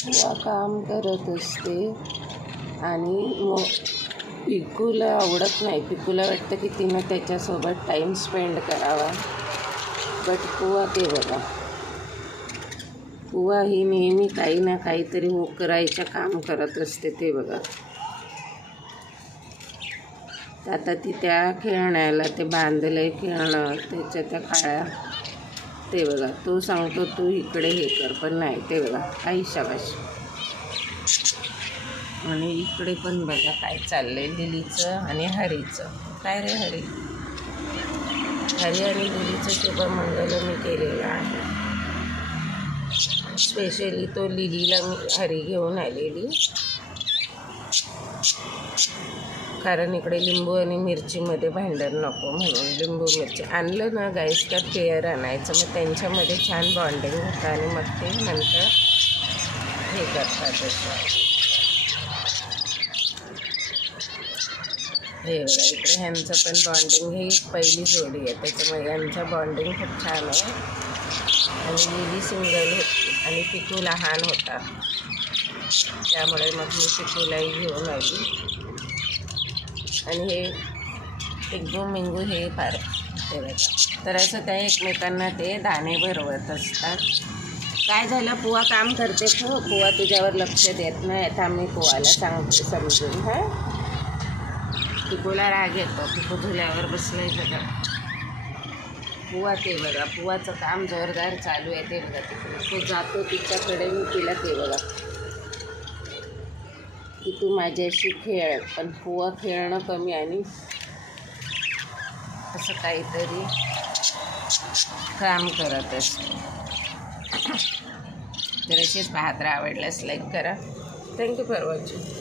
बुवा काम करत असते आणि मग पिकूला आवडत नाही. पिकूला वाटतं की तिनं त्याच्यासोबत टाईम स्पेंड करावा. बट बुवा ते बघा, बुवा ही नेहमी काही ना काहीतरी करायचं काम करत असते. ते बघा, आता ती त्या खेळण्याला ते बांधलंय खेळणं त्याच्या त्या काळ्या. ते बघा, तो सांगतो तू इकडे हे कर, पण नाही. ते बघा, आई शाबाश. आणि इकडे पण बघा काय चाललंय लिलीचं आणि हरीचं. काय रे हरी? हरी आणि लिलीचं शुभमंगल मी केलेलं आहे. स्पेशली तो लिलीला मी हरी घेऊन आलेली, कारण इकडे लिंबू आणि मिरचीमध्ये भांडण नको म्हणून. लिंबू मिरची आणलं ना गाईस तर पेअर आणायचं, मग त्यांच्यामध्ये छान बॉन्डिंग होतं आणि मग ते नंतर हे करतात असं. हे बघा, इकडे ह्यांचं पण बॉन्डिंग, ही पहिली जोडी आहे त्याच्यामुळे यांचं बॉन्डिंग खूप छान आहे. आणि लिली सिंगल होती आणि पिकू लहान होता, त्यामुळे मग मी पिकूलाही घेऊन आली. आणि हे टिंगू मिंगू हे फार ते बघा. तर असं त्या एकमेकांना ते दाणे भरवत असतात. काय झालं, पुवा काम करते हो, पुवा तुझ्यावर लक्ष देत नाही. आता मी पुवाला सांगते समजून. हां, पिकूला राग येतो. पिकू धुल्यावर बसलंय बघा. पुवा ते बघा, पुवाचं काम जोरदार चालू आहे. ते बघा, तो जातो तिच्याकडे, मी तिला ते बघा की तू माझ्याशी खेळ. पण पुवा खेळणं कमी आणि असं काहीतरी काम करत असते. तर असेच पाहत राहा. आवडल्यास लाईक करा. Thank you for watching.